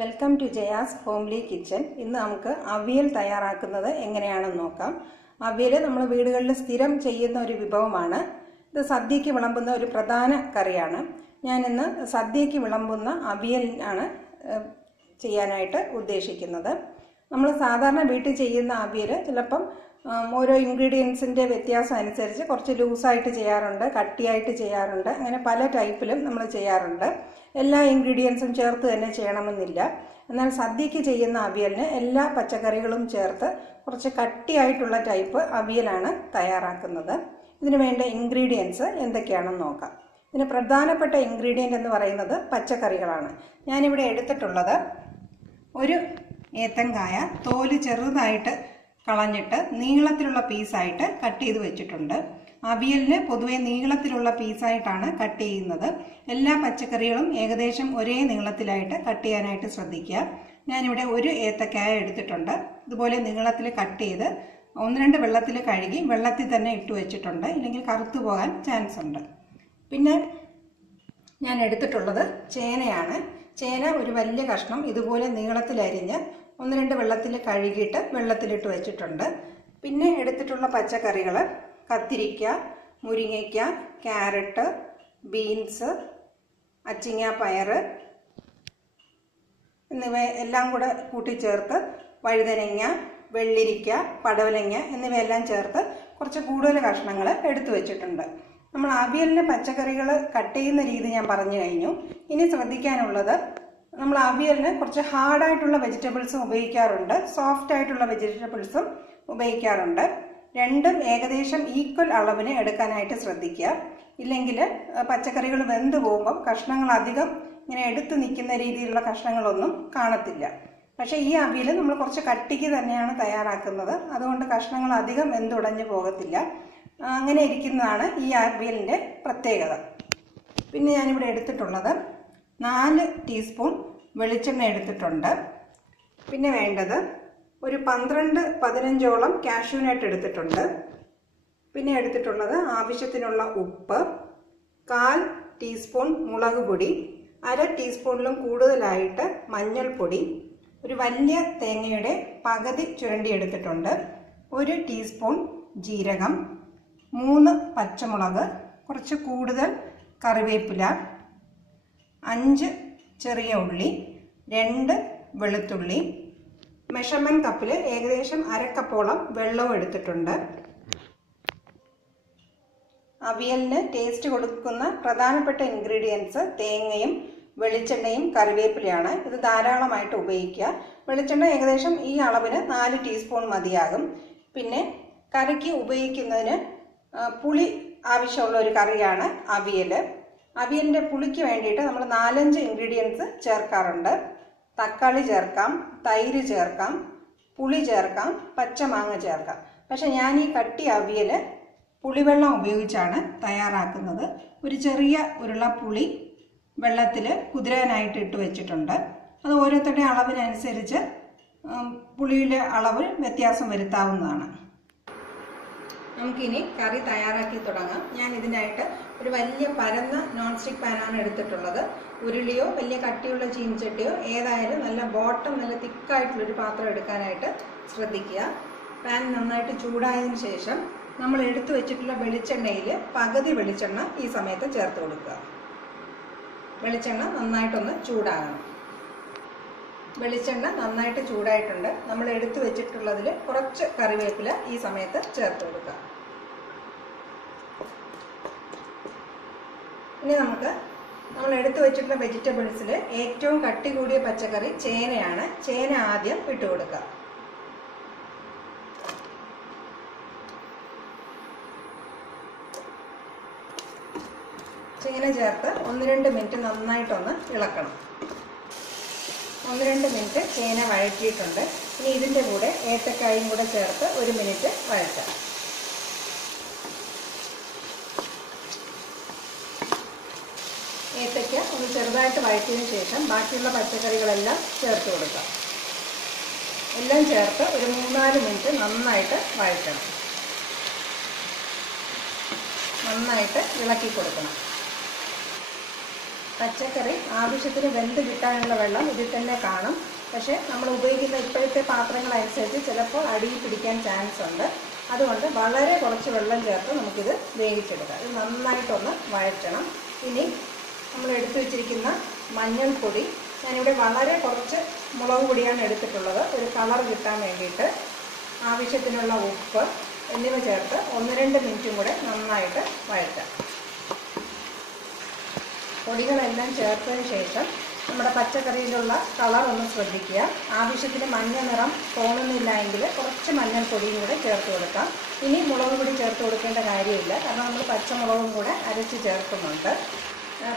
Welcome to Jaya's homely kitchen. ഇന്ന് നമുക്ക് അവിയൽ തയ്യാറാക്കുന്നത് എങ്ങനെയാണെന്ന് നോക്കാം. അവിയൽ നമ്മൾ വീടുകളിൽ സ്ഥിരം ചെയ്യുന്ന ഒരു വിഭവമാണ്. ഇത് സദ്യയ്ക്ക് വിളമ്പുന്ന ഒരു പ്രധാന കറിയാണ്. ഞാനിന്ന് സദ്യയ്ക്ക് വിളമ്പുന്ന അവിയൽ ആണ് ചെയ്യാനായിട്ട് ഉദ്ദേശിക്കുന്നത്. നമ്മൾ സാധാരണ വീട്ടിൽ ചെയ്യുന്ന അവിയൽ ചിലപ്പം ഓരോ ഇൻഗ്രീഡിയൻസിൻ്റെ വ്യത്യാസം അനുസരിച്ച് കുറച്ച് ലൂസായിട്ട് ചെയ്യാറുണ്ട്, കട്ടിയായിട്ട് ചെയ്യാറുണ്ട്, അങ്ങനെ പല ടൈപ്പിലും നമ്മൾ ചെയ്യാറുണ്ട്. എല്ലാ ഇൻഗ്രീഡിയൻസും ചേർത്ത് തന്നെ ചെയ്യണമെന്നില്ല. എന്നാൽ സദ്യയ്ക്ക് ചെയ്യുന്ന അവിയലിന് എല്ലാ പച്ചക്കറികളും ചേർത്ത് കുറച്ച് കട്ടിയായിട്ടുള്ള ടൈപ്പ് അവിയലാണ് തയ്യാറാക്കുന്നത്. ഇതിന് വേണ്ട ഇൻഗ്രീഡിയൻസ് എന്തൊക്കെയാണെന്ന് നോക്കാം. ഇതിന് പ്രധാനപ്പെട്ട ഇൻഗ്രീഡിയൻ്റ് എന്ന് പറയുന്നത് പച്ചക്കറികളാണ്. ഞാനിവിടെ എടുത്തിട്ടുള്ളത് ഒരു ഏത്തങ്കായ തോല് ചെറുതായിട്ട് കളഞ്ഞിട്ട് നീളത്തിലുള്ള പീസായിട്ട് കട്ട് ചെയ്ത് വെച്ചിട്ടുണ്ട്. അവിയലിന് പൊതുവെ നീളത്തിലുള്ള പീസായിട്ടാണ് കട്ട് ചെയ്യുന്നത്. എല്ലാ പച്ചക്കറികളും ഏകദേശം ഒരേ നീളത്തിലായിട്ട് കട്ട് ചെയ്യാനായിട്ട് ശ്രദ്ധിക്കുക. ഞാനിവിടെ ഒരു ഏത്തക്കായ എടുത്തിട്ടുണ്ട്. ഇതുപോലെ നീളത്തിൽ കട്ട് ചെയ്ത് 1-2 വെള്ളത്തിൽ കഴുകി വെള്ളത്തിൽ തന്നെ ഇട്ട് വെച്ചിട്ടുണ്ട്, ഇല്ലെങ്കിൽ കറുത്തു പോകാൻ ചാൻസ് ഉണ്ട്. പിന്നെ ഞാൻ എടുത്തിട്ടുള്ളത് ചേനയാണ്. ചേന ഒരു വലിയ കഷ്ണം ഇതുപോലെ നീളത്തിലരിഞ്ഞ് 1-2 വെള്ളത്തിൽ കഴുകിയിട്ട് വെള്ളത്തിലിട്ട് വെച്ചിട്ടുണ്ട്. പിന്നെ എടുത്തിട്ടുള്ള പച്ചക്കറികൾ കത്തിരിക്ക, മുരിങ്ങയ്ക്ക, ക്യാരറ്റ്, ബീൻസ്, അച്ചിങ്ങ പയറ് എന്നിവ എല്ലാം കൂടെ കൂട്ടിച്ചേർത്ത് വഴുതനങ്ങ, വെള്ളിരിക്ക, പടവലങ്ങ എന്നിവയെല്ലാം ചേർത്ത് കുറച്ച് കൂടുതൽ കഷ്ണങ്ങൾ എടുത്തു വെച്ചിട്ടുണ്ട്. നമ്മൾ അവിയലിന് പച്ചക്കറികൾ കട്ട് ചെയ്യുന്ന രീതി ഞാൻ പറഞ്ഞു കഴിഞ്ഞു. ഇനി ശ്രദ്ധിക്കാനുള്ളത്, നമ്മൾ അവിയലിന് കുറച്ച് ഹാർഡായിട്ടുള്ള വെജിറ്റബിൾസും ഉപയോഗിക്കാറുണ്ട്, സോഫ്റ്റ് ആയിട്ടുള്ള വെജിറ്റബിൾസും ഉപയോഗിക്കാറുണ്ട്. രണ്ടും ഏകദേശം ഈക്വൽ അളവിന് എടുക്കാനായിട്ട് ശ്രദ്ധിക്കുക. ഇല്ലെങ്കിൽ പച്ചക്കറികൾ വെന്ത് പോകുമ്പം കഷ്ണങ്ങൾ അധികം ഇങ്ങനെ എടുത്ത് നിൽക്കുന്ന രീതിയിലുള്ള കഷ്ണങ്ങളൊന്നും കാണത്തില്ല. പക്ഷേ ഈ അവിയൽ നമ്മൾ കുറച്ച് കട്ടിക്ക് തന്നെയാണ് തയ്യാറാക്കുന്നത്, അതുകൊണ്ട് കഷ്ണങ്ങൾ അധികം വെന്തുടഞ്ഞു പോകത്തില്ല. അങ്ങനെ ഇരിക്കുന്നതാണ് ഈ അവിയലിൻ്റെ പ്രത്യേകത. പിന്നെ ഞാനിവിടെ എടുത്തിട്ടുള്ളത് 4 ടീസ്പൂൺ വെളിച്ചെണ്ണ എടുത്തിട്ടുണ്ട്. പിന്നെ വേണ്ടത് ഒരു 12-15ഓളം കാഷ്യൂനട്ട് എടുത്തിട്ടുണ്ട്. പിന്നെ എടുത്തിട്ടുള്ളത് ആവശ്യത്തിനുള്ള ഉപ്പ്, 1/4 ടീസ്പൂൺ മുളക് പൊടി, 1/2 ടീസ്പൂണിലും കൂടുതലായിട്ട് മഞ്ഞൾപ്പൊടി, ഒരു വലിയ തേങ്ങയുടെ പകുതി ചുരണ്ടി എടുത്തിട്ടുണ്ട്, 1 ടീസ്പൂൺ ജീരകം, 3 പച്ചമുളക്, കുറച്ച് കൂടുതൽ കറിവേപ്പില, 5 ചെറിയ ഉള്ളി, 2 വെളുത്തുള്ളി, മെഷർമെൻറ്റ് കപ്പിൽ ഏകദേശം 1/2 കപ്പോളം വെള്ളവും എടുത്തിട്ടുണ്ട്. അവിയലിന് ടേസ്റ്റ് കൊടുക്കുന്ന പ്രധാനപ്പെട്ട ഇൻഗ്രീഡിയൻസ് തേങ്ങയും വെളിച്ചെണ്ണയും കറിവേപ്പിലയാണ്. ഇത് ധാരാളമായിട്ട് ഉപയോഗിക്കുക. വെളിച്ചെണ്ണ ഏകദേശം ഈ അളവിന് 4 ടീസ്പൂൺ മതിയാകും. പിന്നെ കറിക്ക് ഉപയോഗിക്കുന്നതിന് പുളി ആവശ്യമുള്ള ഒരു കറിയാണ് അവിയൽ. അവിയലിൻ്റെ പുളിക്ക് വേണ്ടിയിട്ട് നമ്മൾ 4-5 ഇൻഗ്രീഡിയൻസ് ചേർക്കാറുണ്ട്. തക്കാളി ചേർക്കാം, തൈര് ചേർക്കാം, പുളി ചേർക്കാം, പച്ചമാങ്ങ ചേർക്കാം. പക്ഷെ ഞാൻ ഈ കട്ടി അവിയൽ പുളിവെള്ളം ഉപയോഗിച്ചാണ് തയ്യാറാക്കുന്നത്. ഒരു ചെറിയ ഉരുള പുളി വെള്ളത്തിൽ കുതിരാനായിട്ട് ഇട്ട് വെച്ചിട്ടുണ്ട്. അത് ഓരോരുത്തരുടെ അളവിനനുസരിച്ച് പുളിയുടെ അളവ് വ്യത്യാസം വരുത്താവുന്നതാണ്. നമുക്കിനി കറി തയ്യാറാക്കി തുടങ്ങാം. ഞാൻ ഇതിനായിട്ട് ഒരു വലിയ പരന്ന നോൺ സ്റ്റിക്ക് പാനാണ് എടുത്തിട്ടുള്ളത്. ഉരുളിയോ വലിയ കട്ടിയുള്ള ചീനിച്ചട്ടിയോ ഏതായാലും നല്ല ബോട്ടം നല്ല തിക്കായിട്ടുള്ളൊരു പാത്രം എടുക്കാനായിട്ട് ശ്രദ്ധിക്കുക. പാൻ നന്നായിട്ട് ചൂടായതിനു ശേഷം നമ്മൾ എടുത്തു വെച്ചിട്ടുള്ള വെളിച്ചെണ്ണയിൽ പകുതി വെളിച്ചെണ്ണ ഈ സമയത്ത് ചേർത്ത് കൊടുക്കുക. വെളിച്ചെണ്ണ നന്നായിട്ടൊന്ന് ചൂടാകണം. വെളിച്ചെണ്ണ നന്നായിട്ട് ചൂടായിട്ടുണ്ട്. നമ്മൾ എടുത്തു വെച്ചിട്ടുള്ളതിൽ കുറച്ച് കറിവേപ്പില ഈ സമയത്ത് ചേർത്ത് കൊടുക്കുക. ഇനി നമ്മൾ എടുത്തു വെച്ചിട്ടുള്ള വെജിറ്റബിൾസിൽ ഏറ്റവും കട്ടി കൂടിയ പച്ചക്കറി ചേനയാണ്. ചേന ആദ്യം ഇട്ട് കൊടുക്കുക. ചേന ചേർത്ത് 1-2 മിനിറ്റ് നന്നായിട്ടൊന്ന് ഇളക്കണം. 1-2 മിനിറ്റ് ചേന വഴറ്റിയിട്ടുണ്ട്. ഇനി ഇതിൻ്റെ കൂടെ ഏത്തക്കായും കൂടെ ചേർത്ത് 1 മിനിറ്റ് വഴറ്റാം. ഏത്തയ്ക്ക ഒന്ന് ചെറുതായിട്ട് വഴറ്റിയതിന് ശേഷം ബാക്കിയുള്ള പച്ചക്കറികളെല്ലാം ചേർത്ത് കൊടുക്കാം. എല്ലാം ചേർത്ത് ഒരു 3-4 മിനിറ്റ് നന്നായിട്ട് വഴറ്റണം. നന്നായിട്ട് ഇളക്കി കൊടുക്കണം. പച്ചക്കറി ആവശ്യത്തിന് വെന്ത് കിട്ടാനുള്ള വെള്ളം ഇതിൽ തന്നെ കാണും. പക്ഷേ നമ്മൾ ഉപയോഗിക്കുന്ന ഇപ്പോഴത്തെ പാത്രങ്ങളനുസരിച്ച് ചിലപ്പോൾ അടിയിൽ പിടിക്കാൻ ചാൻസ് ഉണ്ട്. അതുകൊണ്ട് വളരെ കുറച്ച് വെള്ളം ചേർത്ത് നമുക്കിത് വേവിച്ചെടുക്കാം. ഇത് നന്നായിട്ടൊന്ന് വഴറ്റണം. ഇനി നമ്മൾ എടുത്തു വെച്ചിരിക്കുന്ന മഞ്ഞൾപ്പൊടി, ഞാനിവിടെ വളരെ കുറച്ച് മുളക് പൊടിയാണ് എടുത്തിട്ടുള്ളത്, ഒരു കളർ കിട്ടാൻ വേണ്ടിയിട്ട്. ആവശ്യത്തിനുള്ള ഉപ്പ് എന്നിവ ചേർത്ത് 1-2 മിനിറ്റും കൂടെ നന്നായിട്ട് വഴറ്റാം. പൊടികളെല്ലാം ചേർത്തതിന് ശേഷം നമ്മുടെ പച്ചക്കറിയിലുള്ള കളർ ഒന്ന് ശ്രദ്ധിക്കുക. ആവശ്യത്തിന് മഞ്ഞ നിറം തോന്നുന്നില്ല എങ്കിൽ കുറച്ച് മഞ്ഞൾപ്പൊടിയും കൂടെ ചേർത്ത് കൊടുക്കാം. ഇനി മുളക് പൊടി ചേർത്ത് കൊടുക്കേണ്ട കാര്യമില്ല, കാരണം നമ്മൾ പച്ചമുളകും കൂടെ അരച്ച് ചേർക്കുന്നുണ്ട്.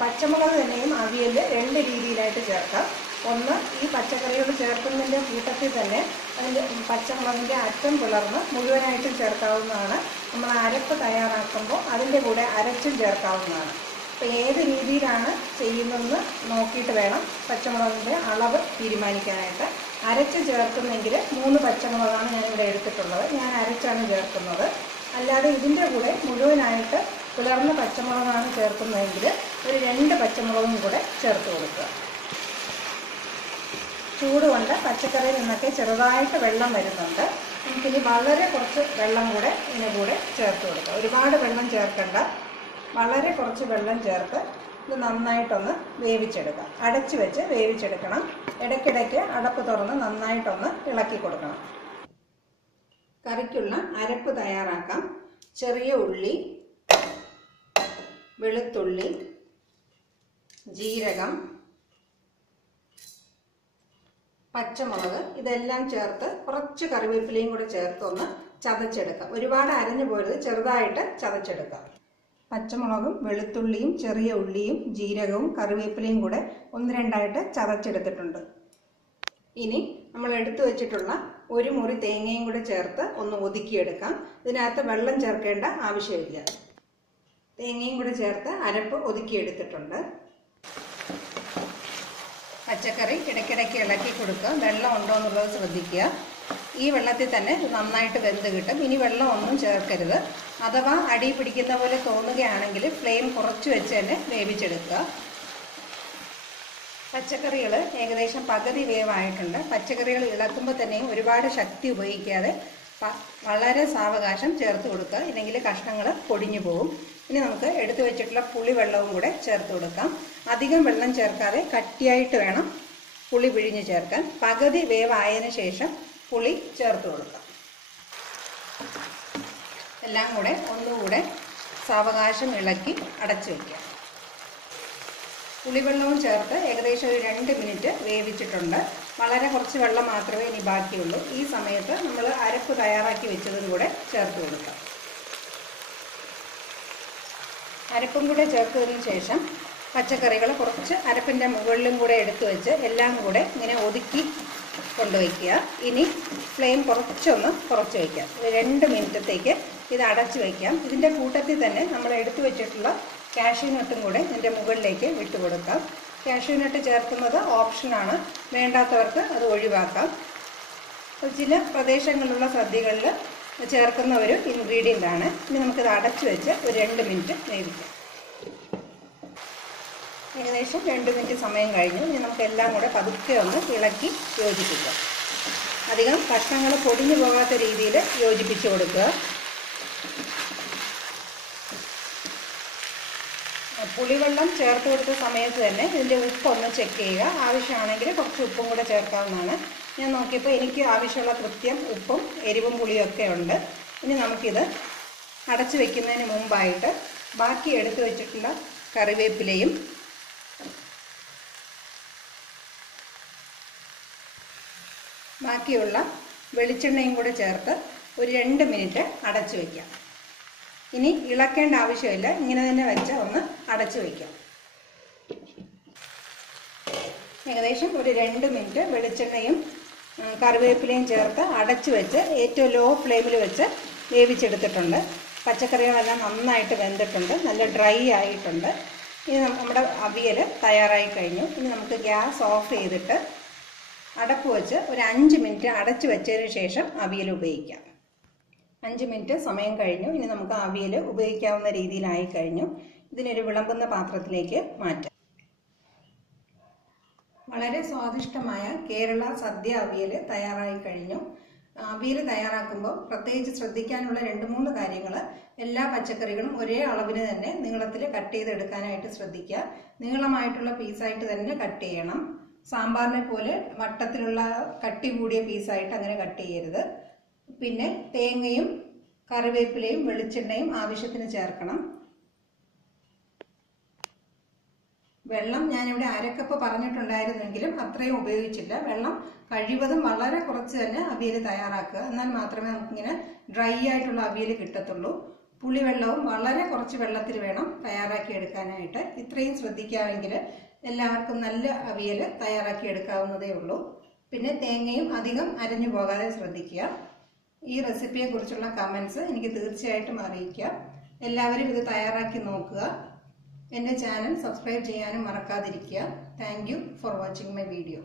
പച്ചമുളക് തന്നെയും അവിയൽ 2 രീതിയിലായിട്ട് ചേർക്കാം. ഒന്ന്, ഈ പച്ചക്കറിയോട് ചേർക്കുന്നതിൻ്റെ കൂട്ടത്തിൽ തന്നെ അതിൻ്റെ പച്ചമുളകിൻ്റെ അറ്റം പിളർന്ന് മുഴുവനായിട്ടും ചേർക്കാവുന്നതാണ്. നമ്മൾ അരപ്പ് തയ്യാറാക്കുമ്പോൾ അതിൻ്റെ കൂടെ അരച്ചും ചേർക്കാവുന്നതാണ്. അപ്പോൾ ഏത് രീതിയിലാണ് ചെയ്യുന്നതെന്ന് നോക്കിയിട്ട് വേണം പച്ചമുളകിൻ്റെ അളവ് തീരുമാനിക്കാനായിട്ട്. അരച്ച് ചേർക്കുന്നെങ്കിൽ 3 പച്ചമുളകാണ് ഞാനിവിടെ എടുത്തിട്ടുള്ളത്. ഞാൻ അരച്ചാണ് ചേർക്കുന്നത്. അല്ലാതെ ഇതിൻ്റെ കൂടെ മുഴുവനായിട്ട് പിളർന്ന പച്ചമുളകാണ് ചേർക്കുന്നതെങ്കിൽ ഒരു 2 പച്ചമുളകും കൂടെ ചേർത്ത് കൊടുക്കുക. ചൂട് കൊണ്ട് പച്ചക്കറിയിൽ നിന്നൊക്കെ ചെറുതായിട്ട് വെള്ളം വരുന്നുണ്ട്. നമുക്കിനി വളരെ കുറച്ച് വെള്ളം കൂടെ ഇതിന് കൂടെ ചേർത്ത് കൊടുക്കുക. ഒരുപാട് വെള്ളം ചേർക്കണ്ട, വളരെ കുറച്ച് വെള്ളം ചേർത്ത് ഇത് നന്നായിട്ടൊന്ന് വേവിച്ചെടുക്കാം. അടച്ചു വെച്ച് വേവിച്ചെടുക്കണം. ഇടയ്ക്കിടയ്ക്ക് അടപ്പ് തുറന്ന് നന്നായിട്ടൊന്ന് ഇളക്കി കൊടുക്കണം. കറിക്കുള്ള അരപ്പ് തയ്യാറാക്കാം. ചെറിയ ഉള്ളി, വെളുത്തുള്ളി, ജീരകം, പച്ചമുളക് ഇതെല്ലാം ചേർത്ത് കുറച്ച് കറിവേപ്പിലയും കൂടെ ചേർത്ത് ഒന്ന് ചതച്ചെടുക്കാം. ഒരുപാട് അരഞ്ഞു പോരുത്, ചെറുതായിട്ട് ചതച്ചെടുക്കാം. പച്ചമുളകും വെളുത്തുള്ളിയും ചെറിയ ഉള്ളിയും ജീരകവും കറിവേപ്പിലയും കൂടെ 1-2 ചതച്ചെടുത്തിട്ടുണ്ട്. ഇനി നമ്മൾ എടുത്തു വെച്ചിട്ടുള്ള 1 മുറി തേങ്ങയും കൂടെ ചേർത്ത് ഒന്ന് ഒതുക്കിയെടുക്കാം. ഇതിനകത്ത് വെള്ളം ചേർക്കേണ്ട ആവശ്യമില്ല. തേങ്ങയും കൂടെ ചേർത്ത് അരപ്പ് ഒതുക്കിയെടുത്തിട്ടുണ്ട്. പച്ചക്കറി ഇടയ്ക്കിടയ്ക്ക് ഇളക്കി കൊടുക്കുക. വെള്ളം ഉണ്ടോ എന്നുള്ളത് ശ്രദ്ധിക്കുക. ഈ വെള്ളത്തിൽ തന്നെ നന്നായിട്ട് വെന്ത് കിട്ടും. ഇനി വെള്ളം ഒന്നും ചേർക്കരുത്. അഥവാ അടി പിടിക്കുന്ന പോലെ തോന്നുകയാണെങ്കിൽ ഫ്ലെയിം കുറച്ച് വെച്ച് തന്നെ വേവിച്ചെടുക്കുക. പച്ചക്കറികൾ ഏകദേശം പകുതി വേവായിട്ടുണ്ട്. പച്ചക്കറികൾ ഇളക്കുമ്പോൾ തന്നെയും ഒരുപാട് ശക്തി ഉപയോഗിക്കാതെ വളരെ സാവകാശം ചേർത്ത് കൊടുക്കുക, ഇല്ലെങ്കിൽ കഷ്ണങ്ങൾ പൊടിഞ്ഞു പോകും. ഇനി നമുക്ക് എടുത്തു വെച്ചിട്ടുള്ള പുളിവെള്ളവും കൂടെ ചേർത്ത് കൊടുക്കാം. അധികം വെള്ളം ചേർക്കാതെ കട്ടിയായിട്ട് വേണം പുളി പിഴിഞ്ഞ് ചേർക്കാൻ. പകുതി വേവായതിനു ശേഷം പുളി ചേർത്ത് കൊടുക്കാം. എല്ലാം കൂടെ ഒന്നുകൂടെ സാവകാശം ഇളക്കി അടച്ചു വയ്ക്കുക. പുളിവെള്ളവും ചേർത്ത് ഏകദേശം ഒരു 2 മിനിറ്റ് വേവിച്ചിട്ടുണ്ട്. വളരെ കുറച്ച് വെള്ളം മാത്രമേ ഇനി ബാക്കിയുള്ളൂ. ഈ സമയത്ത് നമ്മൾ അരപ്പ് തയ്യാറാക്കി വെച്ചതും കൂടെ ചേർത്ത് കൊടുക്കാം. അരപ്പും കൂടെ ചേർത്തതിന് ശേഷം പച്ചക്കറികൾ കുറച്ച് അരപ്പിൻ്റെ മുകളിലും കൂടെ എടുത്തു വെച്ച് എല്ലാം കൂടെ ഇങ്ങനെ ഒതുക്കി കൊണ്ടുവയ്ക്കുക. ഇനി ഫ്ലെയിം കുറച്ചൊന്ന് കുറച്ച് വയ്ക്കാം. 2 മിനിറ്റത്തേക്ക് ഇത് അടച്ചു വയ്ക്കാം. ഇതിൻ്റെ കൂട്ടത്തിൽ തന്നെ നമ്മൾ എടുത്തു വെച്ചിട്ടുള്ള കാഷ്യൂ നട്ടും കൂടെ ഇതിൻ്റെ മുകളിലേക്ക് വിട്ടു കൊടുക്കാം. കാഷ്യൂ നട്ട് ചേർക്കുന്നത് ഓപ്ഷനാണ്, വേണ്ടാത്തവർക്ക് അത് ഒഴിവാക്കാം. ചില പ്രദേശങ്ങളിലുള്ള സദ്യകളിൽ ചേർക്കുന്ന ഒരു ഇൻഗ്രീഡിയൻ്റ് ആണ്. ഇനി നമുക്കിത് അടച്ചു വെച്ച് ഒരു 2 മിനിറ്റ് വേവിക്കാം. ഏകദേശം 2 മിനിറ്റ് സമയം കഴിഞ്ഞു. ഇനി നമുക്ക് എല്ലാം കൂടെ പതുക്കെ ഒന്ന് ഇളക്കി യോജിപ്പിക്കാം. അധികം കഷ്ണങ്ങൾ പൊടിഞ്ഞു പോകാത്ത രീതിയിൽ യോജിപ്പിച്ച് കൊടുക്കുക. പുളിവെള്ളം ചേർത്ത് കൊടുത്ത സമയത്ത് തന്നെ ഇതിൻ്റെ ഉപ്പൊന്ന് ചെക്ക് ചെയ്യുക. ആവശ്യമാണെങ്കിൽ കുറച്ച് ഉപ്പും കൂടെ ചേർക്കാവുന്നതാണ്. ഞാൻ നോക്കിയപ്പോൾ എനിക്ക് ആവശ്യമുള്ള കൃത്യം ഉപ്പും എരിവും പുളിയും ഒക്കെ ഉണ്ട്. ഇനി നമുക്കിത് അടച്ചു വയ്ക്കുന്നതിന് മുമ്പായിട്ട് ബാക്കി എടുത്തു വെച്ചിട്ടുള്ള കറിവേപ്പിലയും ബാക്കിയുള്ള വെളിച്ചെണ്ണയും കൂടെ ചേർത്ത് ഒരു 2 മിനിറ്റ് അടച്ചു വയ്ക്കാം. ഇനി ഇളക്കേണ്ട ആവശ്യമില്ല, ഇങ്ങനെ തന്നെ വെച്ച് ഒന്ന് അടച്ചു വയ്ക്കാം. ഏകദേശം ഒരു 2 മിനിറ്റ് വെളിച്ചെണ്ണയും കറിവേപ്പിലയും ചേർത്ത് അടച്ചു വെച്ച് ഏറ്റവും ലോ ഫ്ലെയിമിൽ വെച്ച് വേവിച്ചെടുത്തിട്ടുണ്ട്. പച്ചക്കറികളെല്ലാം നന്നായിട്ട് വെന്തിട്ടുണ്ട്, നല്ല ഡ്രൈ ആയിട്ടുണ്ട്. ഇനി നമ്മുടെ അവിയൽ തയ്യാറായി കഴിഞ്ഞു. ഇനി നമുക്ക് ഗ്യാസ് ഓഫ് ചെയ്തിട്ട് അടപ്പ് വെച്ച് ഒരു 5 മിനിറ്റ് അടച്ചു വെച്ചതിന് ശേഷം അവിയൽ ഉപയോഗിക്കാം. 5 മിനിറ്റ് സമയം കഴിഞ്ഞു. ഇനി നമുക്ക് അവിയൽ ഉപയോഗിക്കാവുന്ന രീതിയിലായി കഴിഞ്ഞു. ഇതിനൊരു വിളമ്പുന്ന പാത്രത്തിലേക്ക് മാറ്റാം. വളരെ സ്വാദിഷ്ടമായ കേരള സദ്യ അവിയൽ തയ്യാറായി കഴിഞ്ഞു. അവിയൽ തയ്യാറാക്കുമ്പോൾ പ്രത്യേകിച്ച് ശ്രദ്ധിക്കാനുള്ള 2-3 കാര്യങ്ങൾ. എല്ലാ പച്ചക്കറികളും ഒരേ അളവിന് തന്നെ നീളത്തിൽ കട്ട് ചെയ്തെടുക്കാനായിട്ട് ശ്രദ്ധിക്കുക. നീളമായിട്ടുള്ള പീസായിട്ട് തന്നെ കട്ട് ചെയ്യണം. സാമ്പാറിനെ പോലെ വട്ടത്തിലുള്ള കട്ടി കൂടിയ പീസായിട്ട് അങ്ങനെ കട്ട് ചെയ്യരുത്. പിന്നെ തേങ്ങയും കറിവേപ്പിലയും വെളിച്ചെണ്ണയും ആവശ്യത്തിന് ചേർക്കണം. വെള്ളം ഞാനിവിടെ 1/2 കപ്പ് പറഞ്ഞിട്ടുണ്ടായിരുന്നെങ്കിലും അത്രയും ഉപയോഗിച്ചില്ല. വെള്ളം കഴിവതും വളരെ കുറച്ച് തന്നെ അവിയൽ തയ്യാറാക്കുക. എന്നാൽ മാത്രമേ നമുക്കിങ്ങനെ ഡ്രൈ ആയിട്ടുള്ള അവിയൽ കിട്ടത്തുള്ളൂ. പുളിവെള്ളവും വളരെ കുറച്ച് വെള്ളത്തിൽ വേണം തയ്യാറാക്കി എടുക്കാനായിട്ട്. ഇത്രയും ശ്രദ്ധിക്കാമെങ്കിൽ എല്ലാവർക്കും നല്ല അവിയൽ തയ്യാറാക്കി എടുക്കാവുന്നതേ ഉള്ളൂ. പിന്നെ തേങ്ങയും അധികം അരഞ്ഞു പോകാതെ ശ്രദ്ധിക്കുക. ഈ റെസിപ്പിയെ കുറിച്ചുള്ള കമൻസ് എനിക്ക് തീർച്ചയായിട്ടും അറിയിക്കുക. എല്ലാവരും ഇത് തയ്യാറാക്കി നോക്കുക. എൻ്റെ ചാനൽ സബ്സ്ക്രൈബ് ചെയ്യാനും മറക്കാതിരിക്കുക. Thank you for watching my video.